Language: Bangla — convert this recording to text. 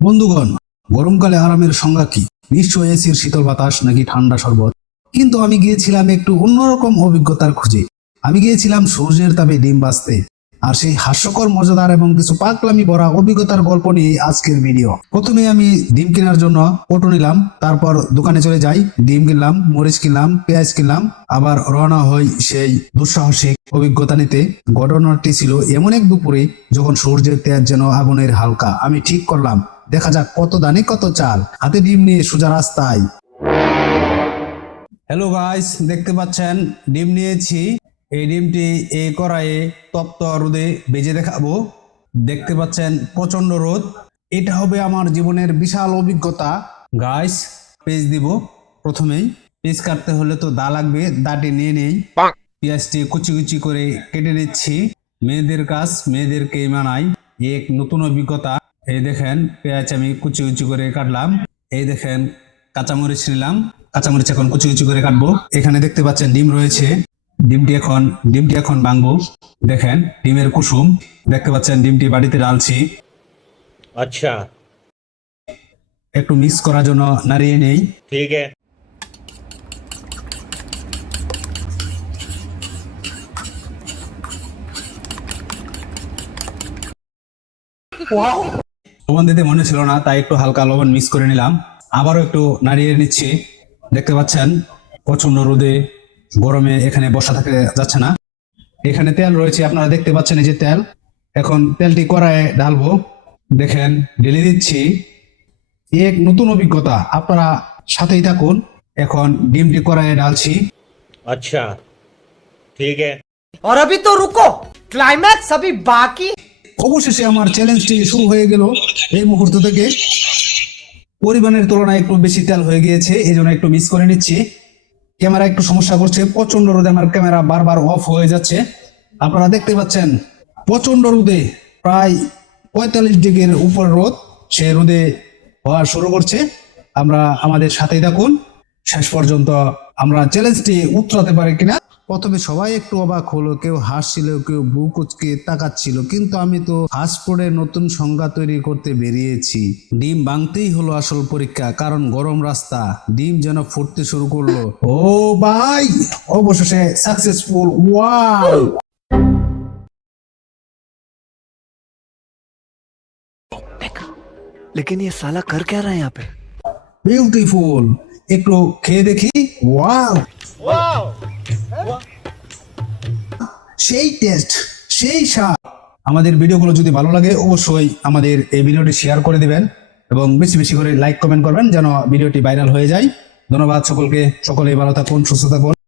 বন্ধুগণ, গরমকালে আরামের সংজ্ঞা কি? নিশ্চয় এসির শীতল বাতাস নাকি ঠান্ডা শরবত? কিন্তু আমি গিয়েছিলাম একটু অন্যরকম অভিজ্ঞতার খুঁজে। আমি গিয়েছিলাম সূর্যের তাপে ডিম বাঁচতে আর সেই হাস্যকর, মজাদার এবং কিছু পাকলামি ভরা অভিজ্ঞতার গল্প নিয়ে আজকের ভিডিও প্রথমে আমি ডিম কেনার জন্য অটো নিলাম, তারপর দোকানে চলে যাই, ডিম কিনলাম, মরিচ কিনলাম, পেঁয়াজ কিনলাম, আবার রওনা হই সেই দুঃসাহসিক অভিজ্ঞতা নিতে। ঘটনাটি ছিল এমন এক দুপুরে যখন সূর্যের তেজ যেন আগুনের হালকা। আমি ঠিক করলাম দেখা যাক কত দানে কত চাল। হাতে ডিম নিয়ে সোজা রাস্তায়। হ্যালো গাইস দেখতে পাচ্ছেন? ডিম নিয়েছি। এই ডিমটি এই কড়াইয়ে তপ্ত রোদে বেজে দেখাবো। দেখতে পাচ্ছেন প্রচণ্ড রোদ। এটা হবে আমার জীবনের বিশাল অভিজ্ঞতা। গাইস পেজ দিব প্রথমেই। পেজ কাটতে হলে তো দা লাগবে দাটি নিয়ে নেই। পেঁয়াজটি কুচি কুচি করে কেটে নিচ্ছি। মেয়েদের কাজ মেয়েদেরকে মানাই। এক নতুন অভিজ্ঞতা। এই দেখেন পেঁয়াজ আমি কুচি কুচি করে কাটলাম। এই দেখেন কাঁচামরিচ নিলাম। কাঁচামরিচ এখন কুচি কুচি করে কাটবো। এখানে দেখতে পাচ্ছেন ডিম রয়েছে। ডিমটি এখন ডিমটি এখন ভাঙবো। দেখেন ডিমের কুসুম। দেখতে পাচ্ছেন ডিমটি বাড়িতে ডালছি আচ্ছা। একটু মিক্স করার জন্য নাড়িয়ে নেই। ঠিক আছে। Wow. লবণ দিতে মনে ছিল না তাই একটু হালকা লবণ মিক্স করে নিলাম আবারও একটু নাড়িয়ে নিচ্ছি দেখতে পাচ্ছেন প্রচন্ড রোদে গরমে এখানে বসা থাকতে যাচ্ছে না এখানে তেল রয়েছে আপনারা দেখতে পাচ্ছেন এই যে তেল এখন তেলটি কড়াইয়ে ঢালবো দেখেন ঢেলে দিচ্ছি এক নতুন অভিজ্ঞতা আপনারা সাথেই থাকুন এখন ডিমটি কড়াইয়ে ঢালছি अच्छा ठीक है और अभी तो रुको क्लाइमैक्स अभी बाकी অবশেষে আমার চ্যালেঞ্জটি শুরু হয়ে গেল। এই মুহূর্ত থেকে পরিমাণের তুলনায় একটু বেশি তেল হয়ে গিয়েছে এই জন্য একটু মিস করে নিচ্ছি। ক্যামেরা একটু সমস্যা করছে প্রচণ্ড রোদে আমার ক্যামেরা বারবার অফ হয়ে যাচ্ছে। আপনারা দেখতে পাচ্ছেন প্রচণ্ড রোদে প্রায় পঁয়তাল্লিশ ডিগ্রির উপর রোদ, সে রোদে হওয়া শুরু করছে। আমরা আমাদের সাথেই থাকুন। শেষ পর্যন্ত আমরা চ্যালেঞ্জটি উতরাতে পারি কিনা প্রথমে সবাই একটু অবাক হলো কেউ হাসছিল কেউ বুক কুচকে তাকাচ্ছিল কিন্তু আমি তো হাসপোর্টে নতুন সংজ্ঞা তৈরি করতে বেরিয়েছি ডিম ভাঙতেই হলো আসল পরীক্ষা কারণ গরম রাস্তা ডিম যেন ফুটতে শুরু করলো ও ভাই অবশেষে সাকসেসফুল ওয়াও लेकिन ये साला कर क्या रहा है यहाँ पे বিউটিফুল একটু খেয়ে দেখি ওয়াও সেই টেস্ট সেই স্বাদ আমাদের ভিডিওগুলো যদি ভালো লাগে, অবশ্যই আমাদের এই ভিডিওটি শেয়ার করে দেবেন এবং বেশি বেশি করে লাইক কমেন্ট করবেন যেন ভিডিওটি ভাইরাল হয়ে যায়। ধন্যবাদ সকলকে, সকলেই ভালো থাকুন, সুস্থ থাকুন।